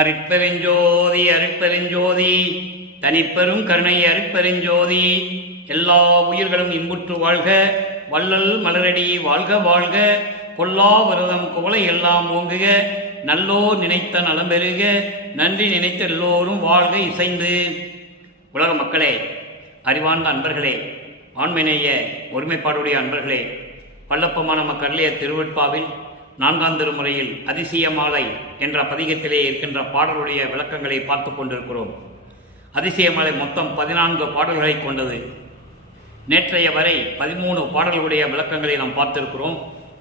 அருட்பெருஞ்சோதி அருட்பெருஞ்சோதி தனிப்பெரும் கருணை அருட்பெருஞ்சோதி. எல்லா உயிர்களும் இன்புற்று வாழ்க, வள்ளல் மலரடி வாழ்க வாழ்க. கொல்லா விரதம் குவளை எல்லாம் ஓங்குக, நல்லோர் நினைத்த நலம் பெறுக, நன்றி நினைத்த எல்லோரும் வாழ்க இசைந்து. உலக மக்களே, அறிவார்ந்த அன்பர்களே, ஆண்மைநேய ஒருமைப்பாடுடைய அன்பர்களே, வல்லப்பமான மக்களிலே திருவெட்பாவில் 4ஆம் திருமுறையில் அதிசய மாலை என்ற பதிகத்திலே இருக்கின்ற பாடலுடைய விளக்கங்களை பார்த்து கொண்டிருக்கிறோம். அதிசய மாலை மொத்தம் 14 பாடல்களை கொண்டது. நேற்றைய வரை 13 பாடல்களுடைய விளக்கங்களை நாம் பார்த்திருக்கிறோம்.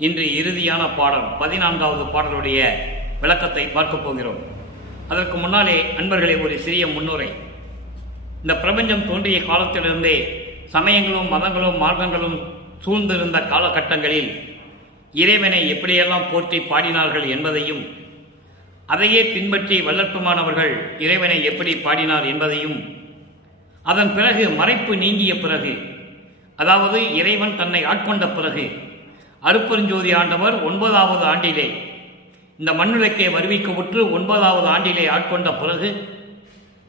இன்று இறுதியான பாடல் 14வது பாடலுடைய விளக்கத்தை பார்க்க போகிறோம். அதற்கு முன்னாலே அன்பர்களே, ஒரு சிறிய முன்னுரை. இந்த பிரபஞ்சம் தோன்றிய காலத்திலிருந்தே சமயங்களும் மதங்களும் மார்க்கங்களும் சூழ்ந்திருந்த காலகட்டங்களில் இறைவனை எப்படியெல்லாம் போற்றி பாடினார்கள் என்பதையும், அதையே பின்பற்றி வல்லற்பமானவர்கள் இறைவனை எப்படி பாடினார் என்பதையும், அதன் பிறகு மறைப்பு நீங்கிய பிறகு, அதாவது இறைவன் தன்னை ஆட்கொண்ட பிறகு, அருட்பெருஞ்சோதி ஆண்டவர் 9வது ஆண்டிலே இந்த மண்ணுலக்கே வருவிக்கவுற்று 9வது ஆண்டிலே ஆட்கொண்ட பிறகு,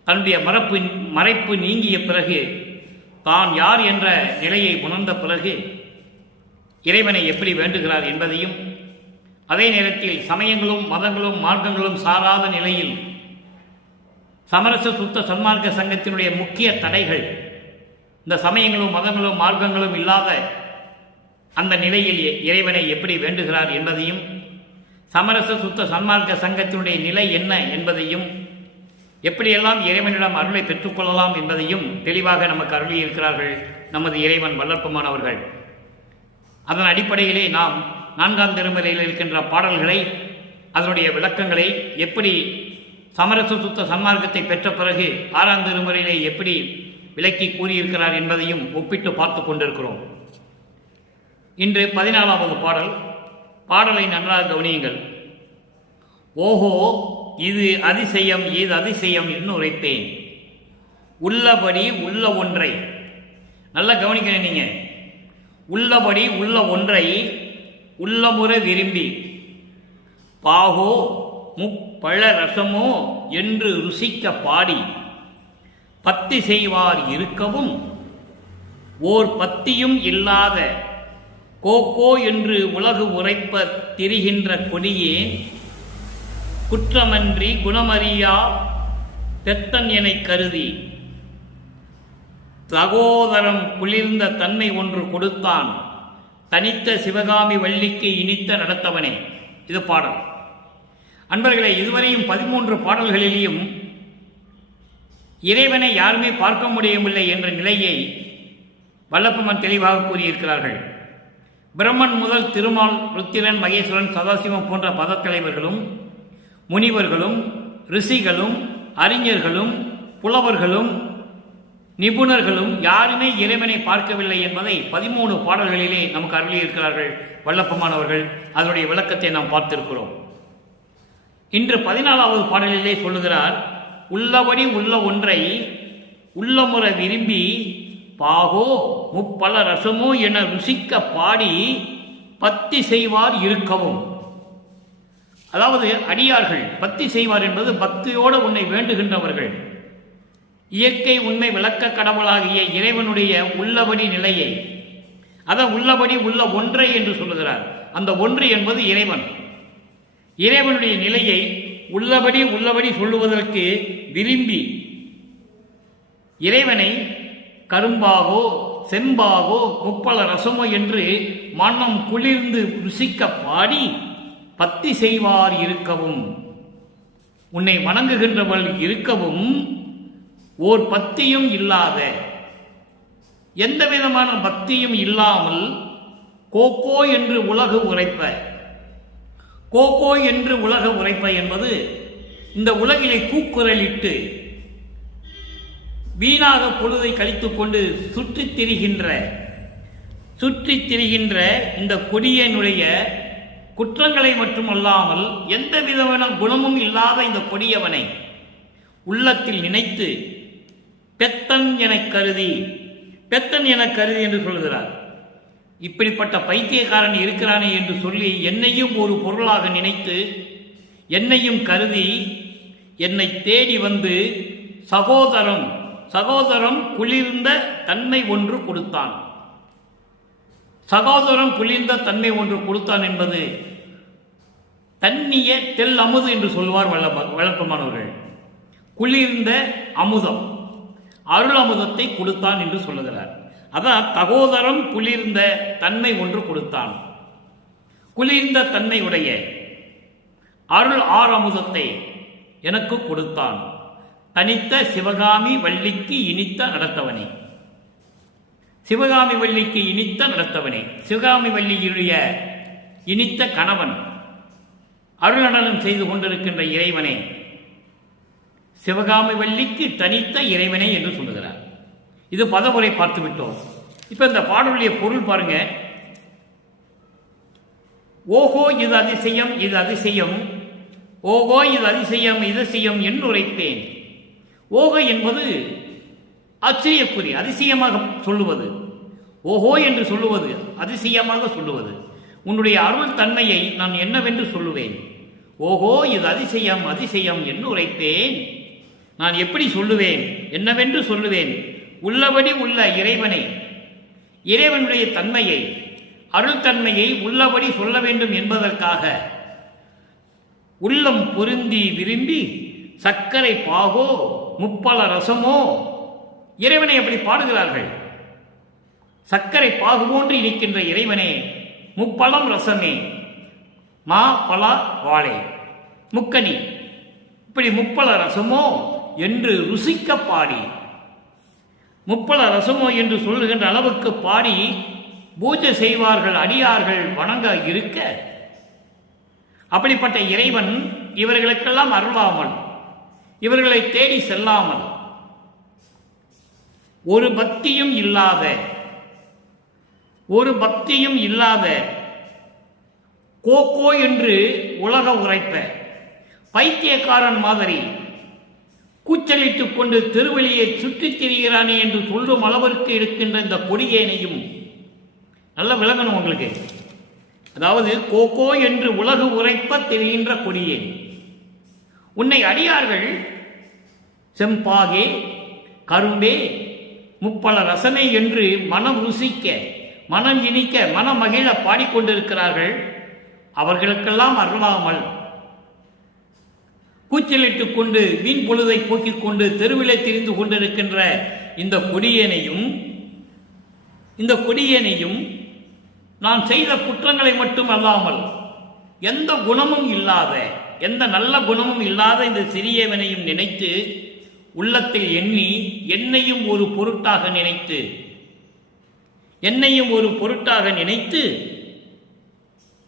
தன்னுடைய மறைப்பு நீங்கிய பிறகு, தான் யார் என்ற நிலையை உணர்ந்த பிறகு இறைவனை எப்படி வேண்டுகிறார் என்பதையும், அதே நேரத்தில் சமயங்களும் மதங்களும் மார்க்கங்களும் சாராத நிலையில் சமரச சுத்த சன்மார்க்க சங்கத்தினுடைய முக்கிய தடைகள், இந்த சமயங்களும் மதங்களும் மார்க்கங்களும் இல்லாத அந்த நிலையில் இறைவனை எப்படி வேண்டுகிறார் என்பதையும், சமரச சுத்த சன்மார்க்க சங்கத்தினுடைய நிலை என்ன என்பதையும், எப்படியெல்லாம் இறைவனிடம் அருளை பெற்றுக்கொள்ளலாம் என்பதையும் தெளிவாக நமக்கு அருளியிருக்கிறார்கள் நமது இறைவன் வல்லற்பமானவர்கள். அதன் அடிப்படையிலே நாம் 4ஆம் திருமுறையில் இருக்கின்ற பாடல்களை, அதனுடைய விளக்கங்களை, எப்படி சமரச சுத்த சன்மார்க்கத்தை பெற்ற பிறகு 6ஆம் திருமுறையிலே எப்படி விளக்கி கூறியிருக்கிறார் என்பதையும் ஒப்பிட்டு பார்த்து கொண்டிருக்கிறோம். இன்று 14வது பாடல். பாடலை நன்றாக கவனியுங்கள். ஓஹோ, இது அதிசயம், இது அதிசயம் என்று உரைப்பேன். உள்ளபடி உள்ள ஒன்றை, நல்லா கவனிக்கிறேன். நீங்க உள்ளபடி உள்ள ஒன்றை உள்ளமுற விரும்பி, பாகோ முப்பழ ரசமோ என்று ருசிக்க பாடி, பத்தி செய்வார் இருக்கவும், ஓர் பத்தியும் இல்லாத கோகோ என்று உலகு உரைப்ப திரிகின்ற கொடியே, குற்றமன்றி குணமறியா தெத்தன் என கருதி, சகோதரம் குளிர்ந்த தன்மை ஒன்று கொடுத்தான், தனித்த சிவகாமி வள்ளிக்கு இனித்த நடத்தவனே. இது பாடல். அன்பர்களே, இதுவரையும் 13 பாடல்களிலேயும் இறைவனை யாருமே பார்க்க முடியவில்லை என்ற நிலையை வல்லப்பமன் தெளிவாக கூறியிருக்கிறார்கள். பிரம்மன் முதல் திருமால், ருத்திரன், மகேஸ்வரன், சதாசிவம் போன்ற பதத்தலைவர்களும் முனிவர்களும் ரிஷிகளும் அறிஞர்களும் புலவர்களும் நிபுணர்களும் யாருமே இறைவனை பார்க்கவில்லை என்பதை 13 பாடல்களிலே நமக்கு அருளியிருக்கிறார்கள் வல்லப்பமானவர்கள். அதனுடைய விளக்கத்தை நாம் பார்த்திருக்கிறோம். இன்று 14வது பாடலிலே சொல்லுகிறார், உள்ளபடி உள்ள ஒன்றை உள்ளமுற விரும்பி, பாகோ முப்பல ரசமோ என ருசிக்க பாடி, பத்தி செய்வார் இருக்கவும். அதாவது அடியார்கள் பத்தி செய்வார் என்பது பக்தியோடு உன்னை வேண்டுகின்றவர்கள், இயற்கை உண்மை விளக்க கடவுளாகிய இறைவனுடைய உள்ளபடி நிலையை, அதை உள்ளபடி உள்ள ஒன்றை என்று சொல்லுகிறார். அந்த ஒன்று என்பது இறைவன். இறைவனுடைய நிலையை உள்ளபடி உள்ளபடி சொல்லுவதற்கு விரும்பி, இறைவனை கரும்பாகோ செம்பாகோ முப்பல ரசமோ என்று மனம் குளிர்ந்து ருசிக்க பாடி, பத்தி செய்வார் இருக்கவும், உன்னை வணங்குகின்றவள் இருக்கவும், ஓர் பக்தியும் இல்லாத, எந்த விதமான பக்தியும் இல்லாமல், கோகோ என்று உலகு உரைப்ப. கோகோ என்று உலக உரைப்ப என்பது இந்த உலகிலே கூக்குரலிட்டு வீணாக பொழுதை கழித்துக் கொண்டு சுற்றித் திரிகின்ற இந்த கொடியனுடைய குற்றங்களை மட்டுமல்லாமல் எந்த விதமான குணமும் இல்லாத இந்த கொடியவனை உள்ளத்தில் நினைத்து, பெத்தன் என கருதி, பெத்தன் என கருதி என்று சொல்கிறார். இப்படிப்பட்ட பைத்தியக்காரன் இருக்கிறானே என்று சொல்லி என்னையும் ஒரு பொருளாக நினைத்து, என்னையும் கருதி, என்னை தேடி வந்து சகோதரம் குளிர்ந்த தன்மை ஒன்று கொடுத்தான். சகோதரம் குளிர்ந்த தன்மை ஒன்று கொடுத்தான் என்பது தண்ணிய தெல் அமுது என்று சொல்வார் வழக்கமானவர்கள். குளிர்ந்த அமுதம், அருள் அமுதத்தை கொடுத்தான் என்று சொல்லுகிறார். அதான் சகோதரம் குளிர்ந்த தன்மை ஒன்று கொடுத்தான். குளிர்ந்த தன்மை உடைய அருள் ஆரமுதத்தை எனக்கு கொடுத்தான். தனித்த சிவகாமி வள்ளிக்கு இனித்த நடத்தவனே. சிவகாமி வள்ளிக்கு இனித்த நடத்தவனே, சிவகாமி வள்ளியுடைய இனித்த கணவன், அருளடனம் செய்து கொண்டிருக்கின்ற இறைவனே, சிவகாமி வள்ளிக்கு தனித்த இறைவனே என்று சொல்லுகிறார். இது பதவுரை பார்த்து விட்டோம். இப்ப இந்த பாடலுடைய பொருள் பாருங்க. ஓஹோ இது அதிசயம், இது அதிசயம், ஓகோ இது அதிசயம், இது அதிசயம் என்று உரைப்பேன். ஓகோ என்பது ஆச்சரியக்குறி, அதிசயமாக சொல்லுவது. ஓஹோ என்று சொல்லுவது, அதிசயமாக சொல்லுவது. உன்னுடைய அருள் தன்மையை நான் என்னவென்று சொல்லுவேன்? ஓஹோ இது அதிசயம், அதிசயம் என்று உரைப்பேன். நான் எப்படி சொல்லுவேன்? என்னவென்று சொல்லுவேன்? உள்ளபடி உள்ள இறைவனை, இறைவனுடைய தன்மையை, அருள் தன்மையை உள்ளபடி சொல்ல வேண்டும் என்பதற்காக உள்ளம் பொருந்தி விரும்பி சர்க்கரை பாகோ முப்பல ரசமோ, இறைவனை அப்படி பாடுகிறார்கள். சர்க்கரை பாகு போன்று இருக்கின்ற இறைவனே, முப்பழம் ரசமே, மா பல வாழை முக்கனி, இப்படி முப்பல ரசமோ என்று ருசிக்க பாடி, முப்பல ரசமோ என்று சொல்லுகின்ற அளவுக்கு பாடி பூஜை செய்வார்கள் அடியார்கள் வணங்க இருக்க, அப்படிப்பட்ட இறைவன் இவர்களுக்கெல்லாம் அருளாமல், இவர்களை தேடி செல்லாமல், ஒரு பக்தியும் இல்லாத கோகோ என்று உலக உரைப்ப பைத்தியக்காரன் மாதிரி கூச்சலிட்டுக் கொண்டு தெருவெளியை சுற்றித் திரிகிறானே என்று சொல்லும் அளவிற்கு இருக்கின்ற இந்த கொடியேனையும் நல்லா விளங்கணும் உங்களுக்கு. அதாவது கோகோ என்று உலகு உரைப்ப தெரிகின்ற கொடியேன், உன்னை அடியார்கள் செம்பாகே கரும்பே முப்பல ரசனை என்று மனம் ருசிக்க, மனம் இனிக்க, மனம் மகிழ பாடிக்கொண்டிருக்கிறார்கள். அவர்களுக்கெல்லாம் அருளாமல் கூச்சலிட்டுக் கொண்டு வீண் பொழுதை போக்கிக் கொண்டு தெருவிலே திரிந்து கொண்டிருக்கின்ற இந்த கொடியேனையும் நான் செய்த குற்றங்களை மட்டும் அல்லாமல் எந்த குணமும் இல்லாத, எந்த நல்ல குணமும் இல்லாத இந்த சிறியவனையும் நினைத்து உள்ளத்தில் எண்ணி என்னையும் ஒரு பொருட்டாக நினைத்து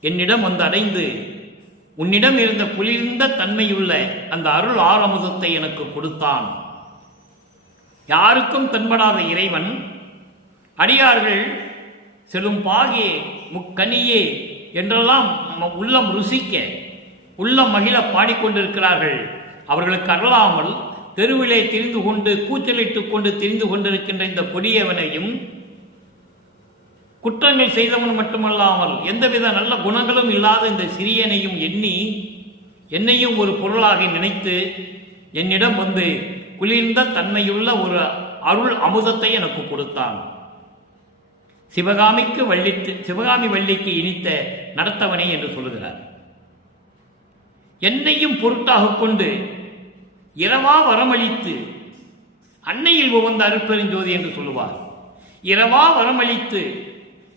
என்னிடம் வந்து அடைந்து உன்னிடம் இருந்த குளிர்ந்த தன்மையுள்ள அந்த அருள் ஆரமுதத்தை எனக்கு கொடுத்தான். யாருக்கும் தென்படாத இறைவன் அடியார்கள் செல்லும் பாகியே முக்கனியே என்றெல்லாம் உள்ளம் ருசிக்க, உள்ளம் மகிழ பாடிக்கொண்டிருக்கிறார்கள். அவர்களுக்கு அருளாமல் தெருவிலே திரிந்து கொண்டு கூச்சலிட்டுக் கொண்டு திரிந்து கொண்டிருக்கின்ற இந்த கொடியவனையும், குற்றங்கள் செய்தவன் மட்டுமல்லாமல் எந்தவித நல்ல குணங்களும் இல்லாத இந்த சிறியனையும் எண்ணி என்னையும் ஒரு பொருளாக நினைத்து என்னிடம் வந்து குளிர்ந்த தன்மையுள்ள ஒரு அருள் அமுதத்தை எனக்கு கொடுத்தான். சிவகாமி வள்ளிக்கு இனித்த நடத்தவனே என்று சொல்லுகிறார். என்னையும் பொருட்டாக கொண்டு இரவா வரமளித்து, அன்னையில் உவந்த அருட்பெருஞ்சோதி என்று சொல்லுவார். இரவா வரமளித்து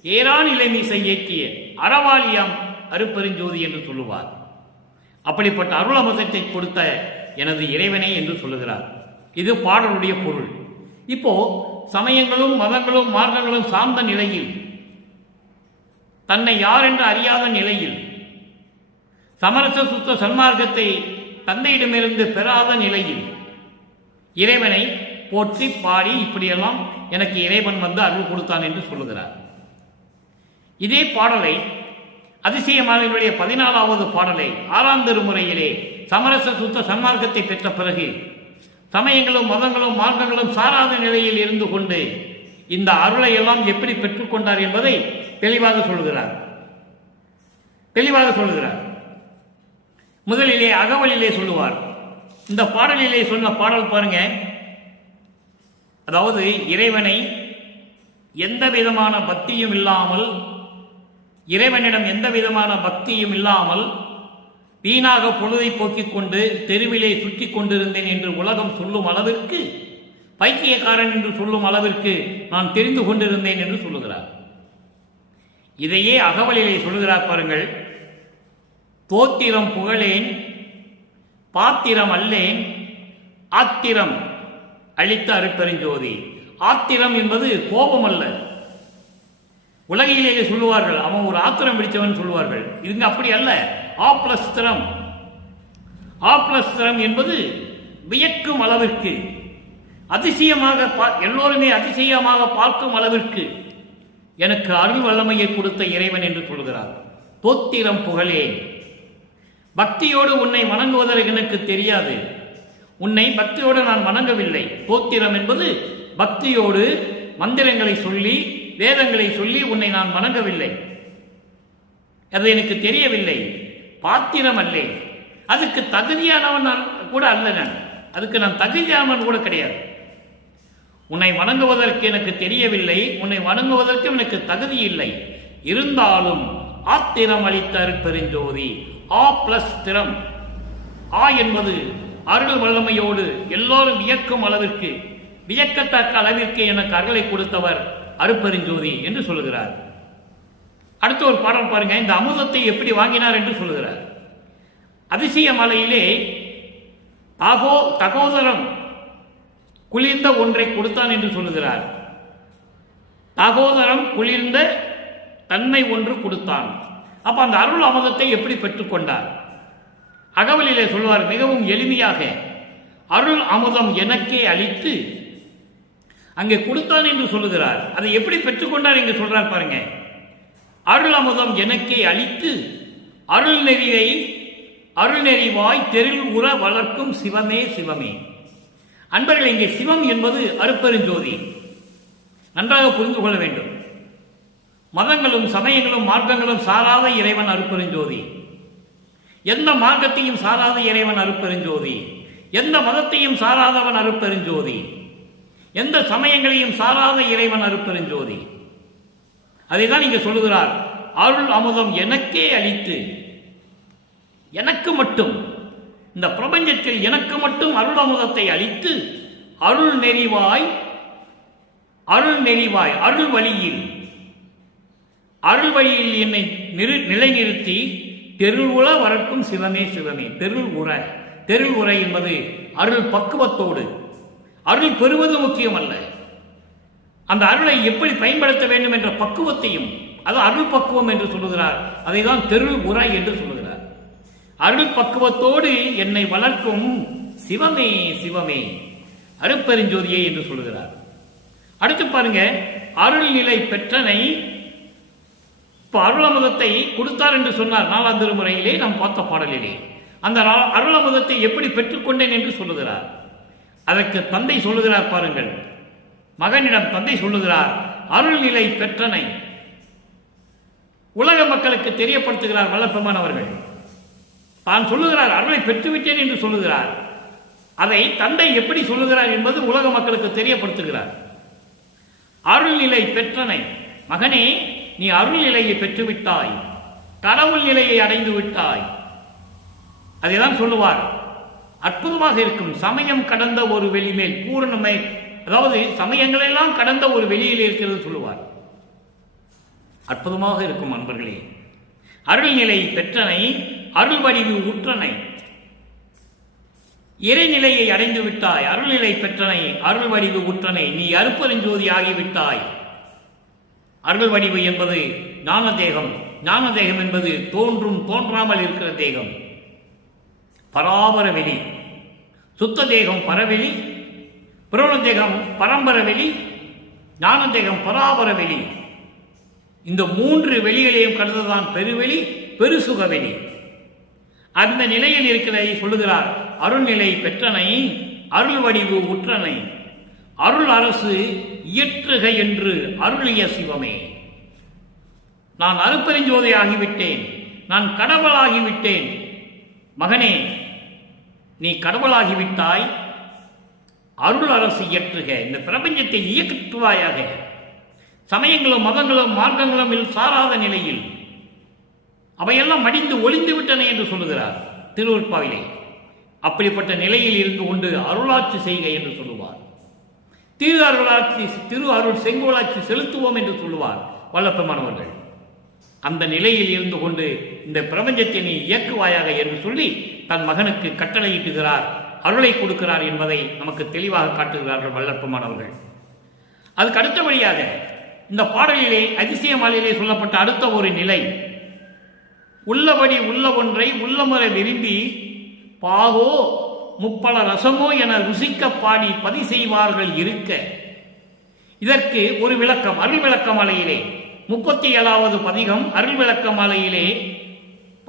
ஏரான் இளமீசை ஏற்றிய அறவாளியாம் அருட்பெருஞ்சோதி என்று சொல்லுவார். அப்படிப்பட்ட அருள் அமுதத்தை கொடுத்த எனது இறைவனே என்று சொல்லுகிறார். இது பாடலுடைய பொருள். இப்போ சமயங்களும் மதங்களும் மார்க்கங்களும் சார்ந்த நிலையில், தன்னை யார் என்று அறியாத நிலையில், சமரச சுத்த சன்மார்க்கத்தை தந்தையிடமிருந்து பெறாத நிலையில் இறைவனை போற்றி பாடி இப்படியெல்லாம் எனக்கு இறைவன் வந்து அருள் கொடுத்தான் என்று சொல்லுகிறார். இதே பாடலை அதிசயமானவருடைய 14வது பாடலை 6ஆம் திருமுறையிலே சமரச சுத்த சன்மார்க்கத்தை பெற்ற பிறகு சமயங்களும் மதங்களும் மார்க்கங்களும் சாராத நிலையில் இருந்து கொண்டு இந்த அருளை எல்லாம் எப்படி பெற்றுக்கொண்டார் என்பதை தெளிவாக சொல்கிறார். முதலிலே அகவலிலே சொல்லுவார். இந்த பாடலிலே சொன்ன பாடல் பாருங்க, அதாவது இறைவனை எந்த விதமான பக்தியும் இல்லாமல், இறைவனிடம் எந்த விதமான பக்தியும் இல்லாமல் வீணாக பொழுதை போக்கிக் கொண்டு தெருவிலே சுற்றி கொண்டிருந்தேன் என்று உலகம் சொல்லும் அளவிற்கு, பைத்தியக்காரன் என்று சொல்லும் அளவிற்கு நான் தெரிந்து கொண்டிருந்தேன் என்று சொல்லுகிறார். இதையே அகவலிலே சொல்லுகிறார் பாருங்கள். தோத்திரம் புகழேன் பாத்திரம் அல்லேன் ஆத்திரம் அளித்த அருட்பெருஞ்சோதி. ஆத்திரம் என்பது கோபம் அல்ல. உலகிலேயே சொல்லுவார்கள் அவன் ஒரு ஆத்திரம் பிடித்தவன் சொல்லுவார்கள். இதுங்க அப்படி அல்ல. ஆப்ளஸ்திரம். ஆப்ளஸ்திரம் என்பது வியக்கும் அளவிற்கு, அதிசயமாக எல்லோருமே அதிசயமாக பார்க்கும் அளவிற்கு எனக்கு அருள் வல்லமையை கொடுத்த இறைவன் என்று சொல்கிறார். தோத்திரம் புகழேன். பக்தியோடு உன்னை வணங்குவதற்கு எனக்கு தெரியாது. உன்னை பக்தியோடு நான் வணங்கவில்லை. தோத்திரம் என்பது பக்தியோடு மந்திரங்களை சொல்லி வேதங்களை சொல்லி உன்னை நான் வணங்கவில்லை. அது எனக்கு தெரியவில்லை. பாத்திரம் அல்ல. அதுக்கு தகுதியானவன் நான் கூட அல்ல. நான் அதுக்கு நான் தகுதியானவன் கூட கிடையாது. உன்னை வணங்குவதற்கு எனக்கு தெரியவில்லை. உன்னை வணங்குவதற்கு எனக்கு தகுதி இல்லை. இருந்தாலும் ஆத்திரம் அளித்த அருட்பெருஞ்சோதி. ஆ பிளஸ் திறம். ஆ என்பது அருள் வல்லமையோடு எல்லோரும் வியக்கும் அளவிற்கு, வியக்கத்தக்க அளவிற்கு எனக்கு அருளை கொடுத்தவர் அருட்பெருஞ்சோதி என்று சொல்லுகிறார். அடுத்த ஒரு பாடல் பாருங்க. இந்த அமுதத்தை எப்படி வாங்கினார் என்று சொல்லுகிறார். அதிசய மலையிலே தகோதரம் குளிர்ந்த ஒன்றை கொடுத்தான் என்று சொல்லுகிறார். தகோதரம் குளிர்ந்த தன்மை ஒன்று கொடுத்தான். அப்ப அந்த அருள் அமுதத்தை எப்படி பெற்றுக்கொண்டார்? அகவலிலே சொல்வார் மிகவும் எளிமையாக, அருள் அமுதம் எனக்கே அளித்து அங்கே கொடுத்தான் என்று சொல்லுகிறார். அதை எப்படி பெற்றுக்கொண்டார் என்று சொல்றார் பாருங்க. அருள் அமுதம் எனக்கே அளித்து அருள் நெறிவாய் தெருள் உற வளர்க்கும் சிவமே சிவமே. அன்பர்கள், இங்கே சிவம் என்பது அருட்பெருஞ்சோதி. நன்றாக புரிந்து கொள்ள வேண்டும். மதங்களும் சமயங்களும் மார்க்கங்களும் சாராத இறைவன் அருட்பெருஞ்சோதி. எந்த மார்க்கத்தையும் சாராத இறைவன் அருட்பெருஞ்சோதி. எந்த மதத்தையும் சாராதவன் அருட்பெருஞ்சோதி. எந்த சமயங்களையும் சாராத இறைவன் அருட்பெருஞ்சோதி. அதைதான் இங்கே சொல்லுகிறார். அருள் அமுதம் எனக்கே அளித்து, எனக்கு மட்டும், இந்த பிரபஞ்சத்தில் எனக்கு மட்டும் அருள் அமுதத்தை அளித்து அருள் நெறிவாய் அருள் வழியில் என்னை நிலைநிறுத்தி தெருள் உற வரக்கும் சிவமே சிவமே. தெருள் உரை என்பது அருள் பக்குவத்தோடு. அருள் பெறுவது முக்கியம் அல்ல, அந்த அருளை எப்படி பயன்படுத்த வேண்டும் என்ற பக்குவத்தையும், அது அருள் பக்குவம் என்று சொல்லுகிறார். அதை தான் தெருள் உரை என்று சொல்லுகிறார். அருள் பக்குவத்தோடு என்னை வளர்க்கும் சிவமே சிவமே அருட்பெருஞ்சோதியே என்று சொல்லுகிறார். அடுத்து பாருங்க, அருள் நிலை பெற்றனை. இப்ப அருள் அமுதத்தை கொடுத்தார் என்று சொன்னார் 4ஆம் திருமுறையிலே நாம் பார்த்த பாடலிலே. அந்த அருள் அமுதத்தை எப்படி பெற்றுக்கொண்டேன் என்று சொல்லுகிறார். அதற்கு தந்தை சொல்லுகிறார் பாருங்கள். மகனிடம் தந்தை சொல்லுகிறார், அருள் நிலை பெற்றனை உலக மக்களுக்கு தெரியப்படுத்துகிறார் வல்லபெருமானவர்கள். தான் சொல்லுகிறார் அருளை பெற்றுவிட்டேன் என்று சொல்லுகிறார். அதை தந்தை எப்படி சொல்லுகிறார் என்பது உலக மக்களுக்கு தெரியப்படுத்துகிறார். அருள் நிலை பெற்றனை, மகனே நீ அருள் நிலையை பெற்றுவிட்டாய், கடவுள் நிலையை அடைந்து விட்டாய். அதைதான் சொல்லுவார். அற்புதமாக இருக்கும். சமயம் கடந்த ஒரு வெளிமேல் பூரணமை, அதாவது சமயங்களெல்லாம் கடந்த ஒரு வெளியில் இருக்கிறது சொல்லுவார். அற்புதமாக இருக்கும் அன்பர்களே. அருள்நிலை பெற்றனை, அருள் வடிவு உற்றனை, இறைநிலையை அடைந்து விட்டாய். அருள்நிலை பெற்றனை, அருள் வடிவு உற்றனை, நீ அருட்பெருஞ்சோதி ஆகிவிட்டாய். அருள் வடிவு என்பது ஞான தேகம். ஞான தேகம் என்பது தோன்றும் தோன்றாமல் இருக்கிற தேகம். பராபர வெளி. சுத்த தேகம் பரவெளி, புரோண தேகம் பரம்பர வெளி, ஞான தேகம் பராபர வெளி. இந்த 3 வெளிகளையும் கடந்ததான் பெருவெளி, பெருசுக வெளி. அந்த நிலையில் இருக்கிறதை சொல்லுகிறார். அருள்நிலை பெற்றனை, அருள் வடிவு உற்றனை, அருள் அரசு இயற்றுக என்று அருளிய சிவமே. நான் அருட்பெருஞ்சோதி ஆகிவிட்டேன், நான் கடவுளாகிவிட்டேன். மகனே, நீ கடவுளாகிவிட்டாய், அருள் அரசு இயற்றுக, இந்த பிரபஞ்சத்தை இயக்குவாயாக. சமயங்களும் மதங்களும் மார்க்கங்களும் சாராத நிலையில் அவையெல்லாம் மடிந்து ஒளிந்து விட்டன என்று சொல்லுகிறார் திருவருட்பாவிலே. அப்படிப்பட்ட நிலையில் இருந்து கொண்டு அருளாட்சி செய்க என்று சொல்லுவார். திரு அருள் செங்கோலாட்சி செலுத்துவோம் என்று சொல்லுவார் வல்லப்பெருமானவர்கள். அந்த நிலையில் இருந்து கொண்டு இந்த பிரபஞ்சத்தை நீ இயக்குவாயாக என்று சொல்லி தன் மகனுக்கு கட்டளையிட்டுகிறார், அருளை கொடுக்கிறார் என்பதை நமக்கு தெளிவாக காட்டுகிறார்கள் வல்லப்பெருமானவர்கள். அதுக்கு அடுத்தபடியாக இந்த பாடலிலே அதிசய மாலையிலே சொல்லப்பட்ட அடுத்த ஒரு நிலை, உள்ளபடி உள்ள ஒன்றை உள்ளமுறை விரும்பி பாகோ முப்பல ரசமோ என ருசிக்க பாடி பதி செய்வார்கள் இருக்க. இதற்கு ஒரு விளக்கம் அருள் விளக்க மாலையிலே 37வது பதிகம், அருள் விளக்க மாலையிலே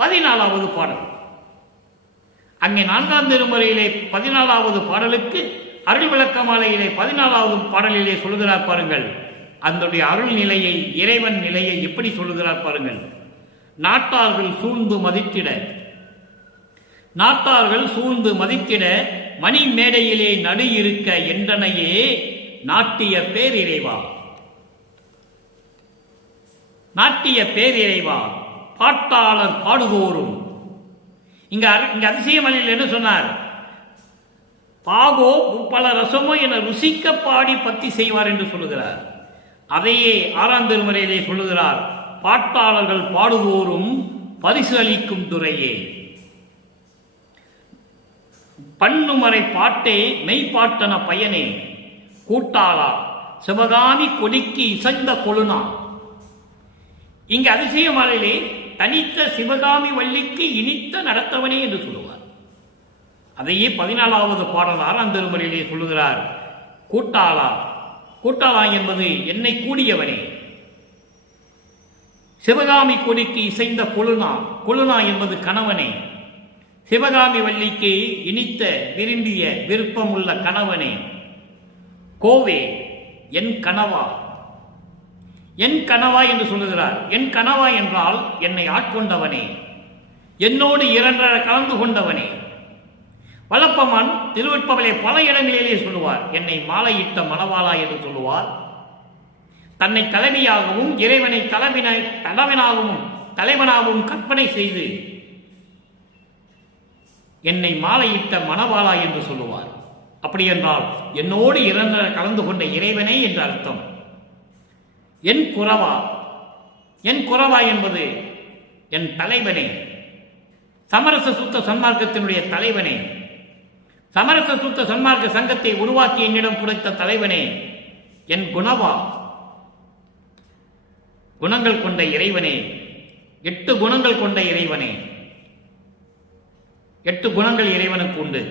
14வது பாடல். அங்கே 4ஆம் திருமுறையிலே 14வது பாடலுக்கு அருள் விளக்க மாலையிலே 14வது பாடலிலே சொல்லுகிறார் பாருங்கள். அதனுடைய அருள் நிலையை, இறைவன் நிலையை எப்படி சொல்லுகிறார் பாருங்கள். நாட்டார்கள் சூழ்ந்து மதித்திட, நாட்டார்கள் சூழ்ந்து மதித்திட மணி மேடையிலே நடு இருக்க என்றனையே நாட்டிய பேரிறைவா, நாட்டிய பேரிறைவா பாட்டாளர் பாடுகோரும். இங்க அதிசயமலையில் என்ன சொன்னார்? பாகோ பல ரசமோ என ருசிக்க பாடி பத்தி செய்வார் என்று சொல்லுகிறார். அதையே 6ஆம் திருமுறையிலே சொல்லுகிறார், பாட்டாளர்கள் பாடுவோரும் பரிசு அளிக்கும் துறையே. பண்ணுமறை பாட்டே மெய்ப்பாட்டன பயனே கூட்டாளா சிவகாமி கொடிக்கு இசைந்த கொழுனா. இங்கு அதிசய மாலையிலே தனித்த சிவகாமி வள்ளிக்கு இனித்த நடத்தவனே என்று சொல்லுவார். அதையே 14வது பாடல் 6ஆம் திருமுறையிலே சொல்லுகிறார், கூட்டாளா. கூட்டாளா என்பது என்னை கூடியவனே. சிவகாமி கொடிக்கு இசைந்த கொழுனா, கொழுனா என்பது கணவனே. சிவகாமி வள்ளிக்கு இனித்த விரும்பிய விருப்பமுள்ள கணவனே. கோவே என் கனவா, என் கனவா என்று சொல்லுகிறார். என் கனவா என்றால் என்னை ஆட்கொண்டவனே, என்னோடு இரண்டர கலந்து கொண்டவனே. வல்லப்பெருமான் திருவருட்பாவிலே பல இடங்களிலே சொல்லுவார், என்னை மாலையிட்ட மணவாளா என்று சொல்லுவார். தன்னை தலைவியாகவும் இறைவனை தலைவனாகவும் கற்பனை செய்து என்னை மாலையிட்ட மணவாளா என்று சொல்லுவார். அப்படி என்றால் என்னோடு இரண்டர கலந்து கொண்ட இறைவனே என்று அர்த்தம். என் குறவா, என் குறவா என்பது என் தலைவனே, சமரச சுத்த சன்மார்க்கத்தினுடைய தலைவனே, சமரச சுத்த சன்மார்க்க சங்கத்தை உருவாக்கி என்னிடம் கொடுத்த தலைவனே. என் குணவா, குணங்கள் கொண்ட இறைவனே, 8 குணங்கள் கொண்ட இறைவனே. 8 குணங்கள் இறைவனுக்கு உண்டு.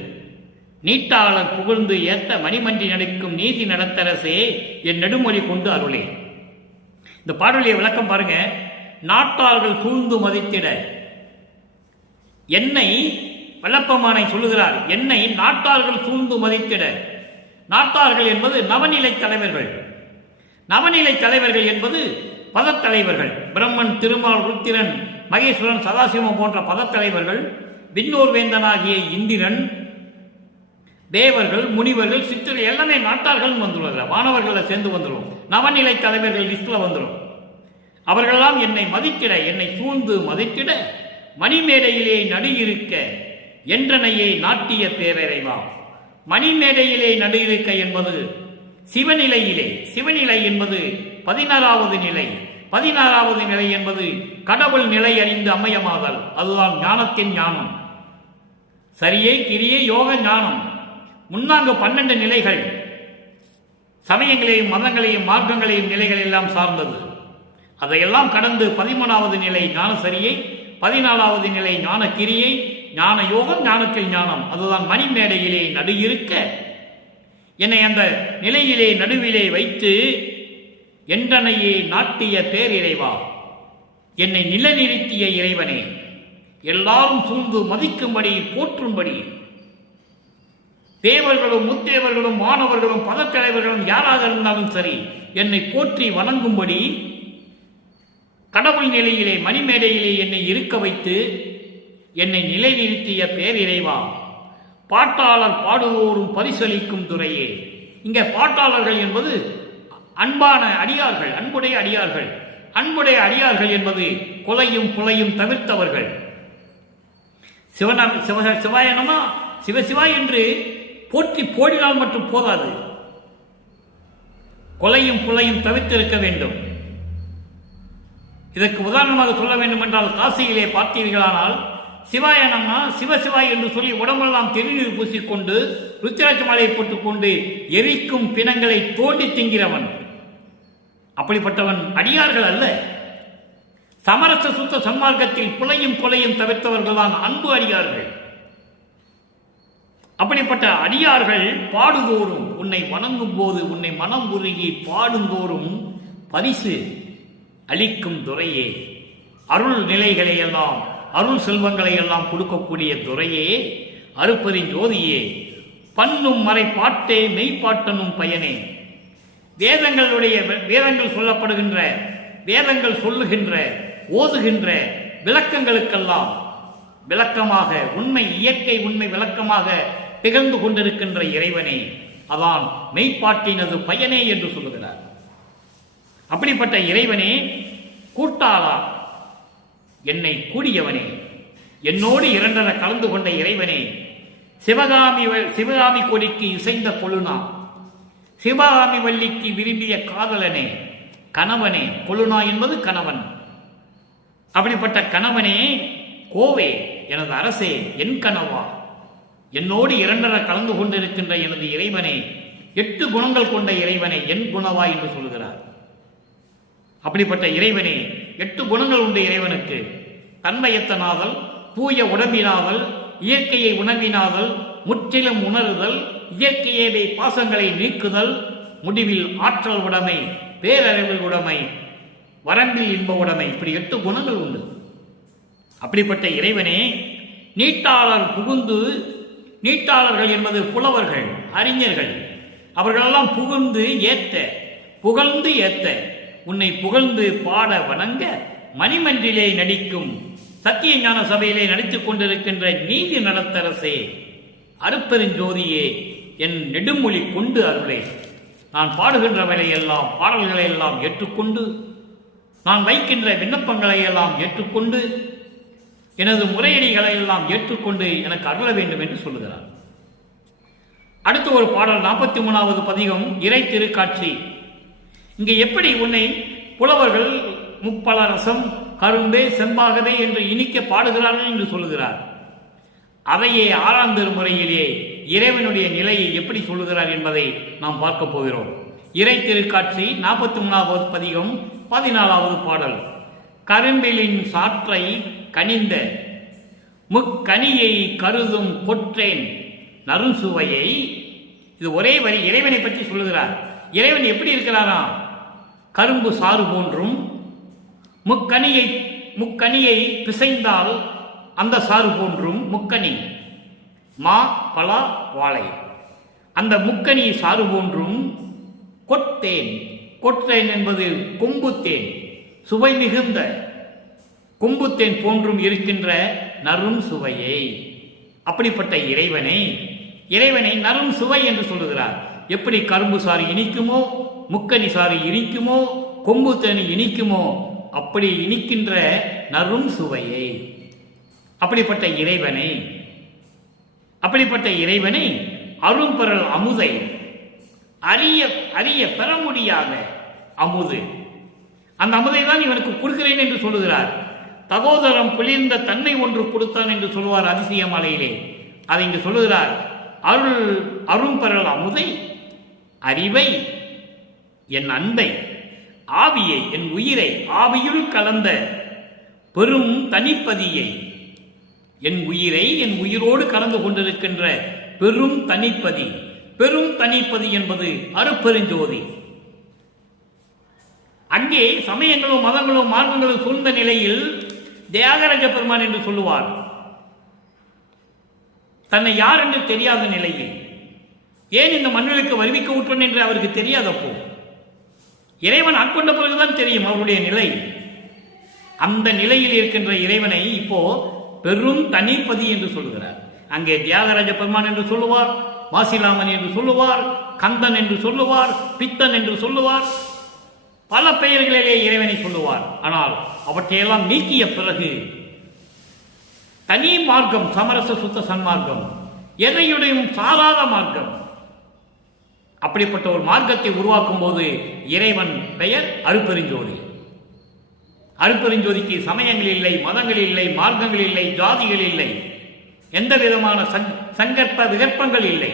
நீட்டாளர் புகழ்ந்து ஏத்த மணிமன்றி நடிக்கும் நீதி நடத்தரசே என் நெடுமொழி கொண்டு அருளே. இந்த பாடலுடைய விளக்கம் பாருங்க. நாட்டார்கள் சூழ்ந்து மதித்திட, என்னை வல்லப்பெருமானை சொல்லுகிறார், என்னை நாட்டார்கள் சூழ்ந்து மதித்திட. நாட்டார்கள் என்பது நவநிலை தலைவர்கள். நவநிலை தலைவர்கள் என்பது பதத்தலைவர்கள். பிரம்மன், திருமால், ருத்திரன், மகேஸ்வரன், சதாசிவம் போன்ற பதத்தலைவர்கள். விண்ணோர் வேந்தனாகிய இந்திரன், தேவர்கள், முனிவர்கள், சித்தர்கள் எல்லாமே நாட்டார்கள் வந்துள்ளது. வானவர்களை சேர்ந்து வந்துடும். நவநிலை தலைவர்கள் லிஸ்ட்ல வந்துடும். அவர்களெல்லாம் என்னை மதித்திட, என்னை சூழ்ந்து மதித்திட மணிமேடையிலே நடு இருக்க என்றனையே நாட்டிய பேரறைவா. மணிமேடையிலே நடு இருக்க என்பது சிவநிலையிலே, சிவநிலை என்பது 16வது நிலை. 16வது நிலை என்பது கடவுள் நிலை அறிந்து அம்மையமாதல். அதுதான் ஞானத்தின் ஞானம். சரியை, கிரியை, யோக ஞானம். முன்னாங்க 12 நிலைகள் சமயங்களையும் மதங்களையும் மார்க்கங்களையும் நிலைகள் எல்லாம் சார்ந்தது. அதையெல்லாம் கடந்து 13வது நிலை ஞான சரியை, 14வது நிலை ஞான கிரியை, ஞான யோகம், ஞானத்தில் ஞானம். அதுதான் மணிமேடையிலே நடு இருக்க என்னை அந்த நிலையிலே நடுவிலே வைத்து என்றனையே நாட்டிய பேரிறைவா, என்னை நிலைநிறுத்திய இறைவனே, எல்லாரும் சூழ்ந்து மதிக்கும்படி போற்றும்படி தேவர்களும் முத்தேவர்களும் மாணவர்களும் பதத்தலைவர்களும் யாராக இருந்தாலும் சரி என்னை போற்றி வணங்கும்படி கடவுள் நிலையிலே மணிமேடையிலே என்னை இருக்க வைத்து என்னை நிலைநிறுத்திய பேரிறைவா, பாட்டாளர் பாடுவோரும் பரிசளிக்கும் துறையே. இங்கே பாட்டாளர்கள் என்பது அன்பான அடியார்கள், அன்புடைய அடியார்கள். அன்புடைய அடியார்கள் என்பது கொலையும் புலையும் தவிர்த்தவர்கள். சிவாயனமா சிவசிவா என்று போற்றி போடினால் மட்டும் போதாது, கொலையும் புலையும் தவிர்த்திருக்க வேண்டும். இதற்கு உதாரணமாக சொல்ல வேண்டும் என்றால், காசியிலே பார்த்தீர்களானால் சிவாயனம்மா சிவசிவா என்று சொல்லி உடம்பெல்லாம் திருநீர் பூசிக்கொண்டு ருத்ராட்ச மாலையை போட்டுக்கொண்டு எரிக்கும் பிணங்களை தோண்டி திங்கிறவன். அப்படிப்பட்டவன் அடியார்கள் அல்ல. சமரச சுத்த சன்மார்க்கத்தில் புலையும் கொலையும் தவிர்த்தவர்கள் தான் அன்பு அடியார்கள். அப்படிப்பட்ட அடியார்கள் பாடுதோறும், உன்னை வணங்கும் போது உன்னை மனம் உருகி பாடுந்தோறும் பரிசு அளிக்கும் துறையே, அருள் நிலைகளை எல்லாம் அருள் செல்வங்களை எல்லாம் கொடுக்கக்கூடிய துறையே, அருப்பெருஞ்சோதியே, பண்ணும் மறை பாட்டே மெய்ப்பாட்டனும் பயனே. வேதங்கள் சொல்லப்படுகின்ற, வேதங்கள் சொல்லுகின்ற, ஓதுகின்ற விளக்கங்களுக்கெல்லாம் விளக்கமாக, உண்மை இயற்கை உண்மை விளக்கமாக திகழ்ந்து கொண்டிருக்கின்ற இறைவனே, அதான் மெய்ப்பாட்டினது பயனே என்று சொல்லுகிறார். அப்படிப்பட்ட இறைவனே, கூட்டாளா என்னை கூடியவனே, என்னோடு இரண்டர கலந்து கொண்ட இறைவனே, சிவகாமி கொடிக்கு இசைந்த கொழுனா, சிவகாமி வள்ளிக்கு விரும்பிய காதலனே, கணவனே. கொழுனா என்பது கணவன். அப்படிப்பட்ட கணவனே, கோவே எனது அரசே, என் கனவா, என்னோடு இரண்டர கலந்து கொண்டிருக்கின்ற எனது இறைவனே, 8 குணங்கள் கொண்ட இறைவனே, என் குணவா என்று சொல்கிறார். அப்படிப்பட்ட இறைவனே, 8 குணங்கள் உண்டு இறைவனுக்கு. தன்மையத்தனாதல், தூய உடம்பினாதல், இயற்கையை உணவினாதல், முற்றிலும் உணருதல், இயற்கையவே பாசங்களை நீக்குதல், முடிவில் ஆற்றல் உடைமை, பேரறிவில் உடைமை, வரம்பில் இன்ப உடைமை. இப்படி 8 குணங்கள் உண்டு. அப்படிப்பட்ட இறைவனே, நீட்டாளர் புகுந்து, நீட்டாளர்கள் என்பது புலவர்கள், அறிஞர்கள், அவர்களெல்லாம் புகுந்து ஏத்த, புகழ்ந்து ஏத்த, உன்னை புகழ்ந்து பாட வணங்க மணிமன்றிலே நடிக்கும் சத்திய ஞான சபையிலே நடித்துக் கொண்டிருக்கின்ற நீதி நடத்தரசே, அருப்பெருஞ்சோதியே, என் நெடுமொழி கொண்டு அருளே. நான் பாடுகின்ற வேலையெல்லாம், பாடல்களை எல்லாம் ஏற்றுக்கொண்டு, நான் வைக்கின்ற விண்ணப்பங்களை எல்லாம் ஏற்றுக்கொண்டு, எனது முறையீடுகளை எல்லாம் ஏற்றுக்கொண்டு எனக்கு அருள வேண்டும் என்று சொல்லுகிறார். அடுத்து ஒரு பாடல், 43வது பதிகம், இறை திருக்காட்சி. இங்கே எப்படி உன்னை புலவர்கள் முப்பல ரசம், கரும்பே, செம்பாகவே என்று இனிக்க பாடுகிறார்கள் என்று சொல்லுகிறார். அதையே 6ஆம் திருமுறையிலே இறைவனுடைய நிலையை எப்படி சொல்லுகிறார் என்பதை நாம் பார்க்க போகிறோம். இறை திருக்காட்சி 43வது பதிகம் 14வது பாடல். கரும்பிலின் சாற்றை கனிந்த முக்கனியை கருதும் கொற்றேன் நறுசுவையை. இது ஒரே வரி இறைவனை பற்றி சொல்லுகிறார். இறைவன் எப்படி இருக்கிறாரா? கரும்பு சாறு போன்றும், முக்கனியை பிசைந்தால் அந்த சாறு போன்றும், முக்கனி மா, பலா, வாழை, அந்த முக்கனி சாறு போன்றும், கொத்தேன், கொற்றேன் என்பது கொம்புத்தேன், சுவை மிகுந்த கொம்புத்தேன் போன்றும் இருக்கின்ற நறும் சுவையை. அப்படிப்பட்ட இறைவனை நறும் சுவை என்று சொல்லுகிறார். எப்படி கரும்பு சாறு இனிக்குமோ, முக்கனி சாறு இனிக்குமோ, கொம்பு தேனி இனிக்குமோ, அப்படி இனிக்கின்ற நறும் சுவையை. அப்படிப்பட்ட இறைவனை அரும்பெறல் அமுதை, அறிய பெற முடியாத அமுது, அந்த அமுதை தான் இவனுக்கு கொடுக்கிறேன் என்று சொல்லுகிறார். தகோதரம் குளிர்ந்த தன்மை ஒன்று கொடுத்தான் என்று சொல்லுவார் அதிசய மாலையிலே. அதை இங்கு சொல்லுகிறார். அரும்பெறல் அமுதை, அறிவை, என் அன்பை, ஆவியை, என் உயிரை, ஆவியுள் கலந்த பெரும் தனிப்பதியை, என் உயிரை என் உயிரோடு கலந்து கொண்டிருக்கின்ற பெரும் தனிப்பதி. பெரும் தனிப்பதி என்பது அருப்பெருஞ்சோதி. அங்கே சமயங்களும் மதங்களும் மார்க்கங்களும் சூழ்ந்த நிலையில் தியாகராஜ பெருமான் என்று சொல்லுவார். தன்னை யார் என்று தெரியாத நிலையில், ஏன் இந்த மண்ணிலுக்கு வருவிக்க விட்டோன் என்று அவருக்கு தெரியாதப்போ, இறைவன் ஆட்கொண்ட பிறகுதான் தெரியும் அவருடைய நிலை. அந்த நிலையில் இருக்கின்ற இறைவனை இப்போ பெரும் தனிப்பதி என்று சொல்கிறார். அங்கே தியாகராஜ பெருமான் என்று சொல்லுவார், மாசிலாமன் என்று சொல்லுவார், கந்தன் என்று சொல்லுவார், பித்தன் என்று சொல்லுவார், பல பெயர்களிலே இறைவனை சொல்லுவார். ஆனால் அவற்றையெல்லாம் நீக்கிய பிறகு தனி மார்க்கம், சமரச சுத்த சன்மார்க்கம், எதையுடையும் சாராத மார்க்கம், அப்படிப்பட்ட ஒரு மார்க்கத்தை உருவாக்கும் போது இறைவன் பெயர் அருட்பெருஞ்சோதி. அருட்பெருஞ்சோதிக்கு சமயங்கள் இல்லை, மதங்கள் இல்லை, மார்க்கங்கள் இல்லை, ஜாதிகள் இல்லை, எந்த விதமான சங்கற்ப விகற்பங்கள் இல்லை,